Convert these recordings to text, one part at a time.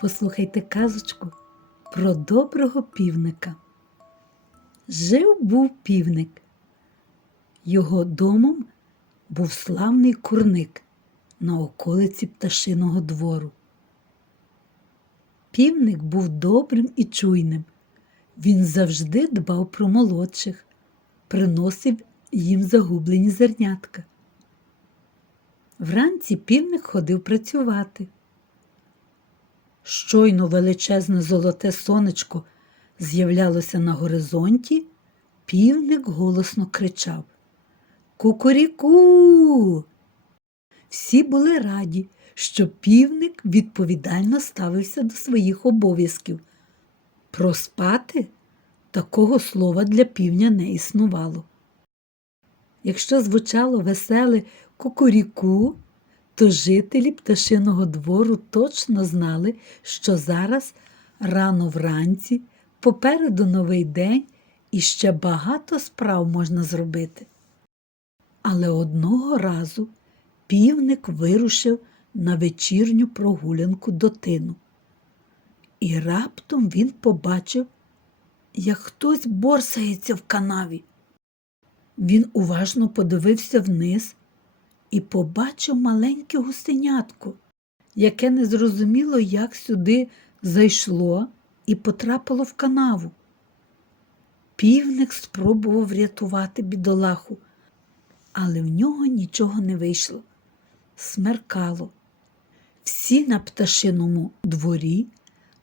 Послухайте казочку про доброго півника. Жив був півник. Його домом був славний курник на околиці пташиного двору. Півник був добрим і чуйним. Він завжди дбав про молодших, приносив їм загублені зернятка. Вранці півник ходив працювати. Щойно величезне золоте сонечко з'являлося на горизонті, півник голосно кричав Кукуріку. Всі були раді, що півник відповідально ставився до своїх обов'язків. Проспати такого слова для півня не існувало. Якщо звучало веселе кукуріку, то жителі пташиного двору точно знали, що зараз рано вранці, попереду новий день і ще багато справ можна зробити. Але одного разу півник вирушив на вечірню прогулянку до тину. І раптом він побачив, як хтось борсається в канаві. Він уважно подивився вниз і побачив маленьке гусенятко, яке не зрозуміло, як сюди зайшло і потрапило в канаву. Півник спробував врятувати бідолаху, але в нього нічого не вийшло. Смеркало. Всі на пташиному дворі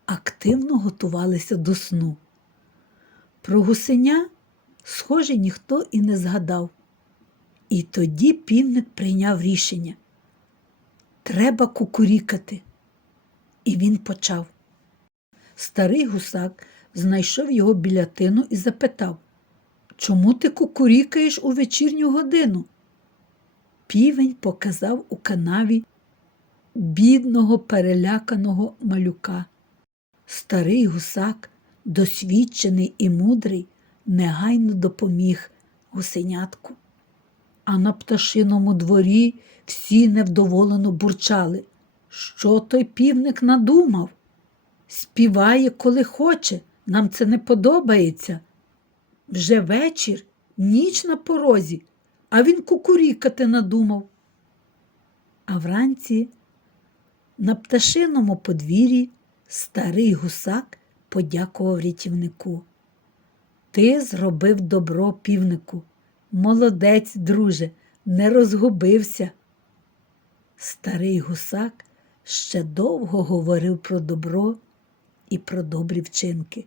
активно готувалися до сну. Про гусеня, схоже, ніхто і не згадав. І тоді півник прийняв рішення. Треба кукурікати. І він почав. Старий гусак знайшов його біля тину і запитав, чому ти кукурікаєш у вечірню годину? Півень показав у канаві бідного переляканого малюка. Старий гусак, досвідчений і мудрий, негайно допоміг гусенятку. А на пташиному дворі всі невдоволено бурчали. Що той півник надумав? Співає, коли хоче, нам це не подобається. Вже вечір, ніч на порозі, а він кукурікати надумав. А вранці на пташиному подвір'ї старий гусак подякував рятівнику. Ти зробив добро півнику. Молодець, друже, не розгубився. Старий гусак ще довго говорив про добро і про добрі вчинки.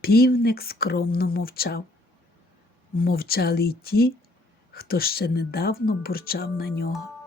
Півник скромно мовчав. Мовчали й ті, хто ще недавно бурчав на нього.